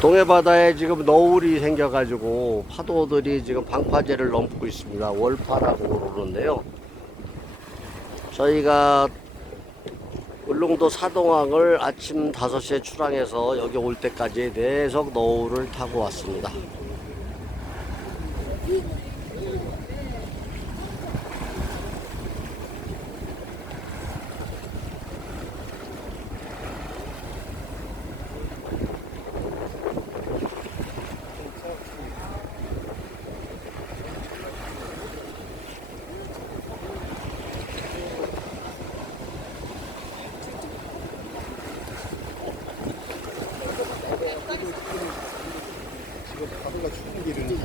동해 바다에 지금 너울이 생겨가지고 파도들이 지금 방파제를 넘고 있습니다. 월파라고 그러는데요. 저희가 울릉도 사동항을 아침 5시에 출항해서 여기 올 때까지 계속 너울을 타고 왔습니다. 파도가 추운 길은.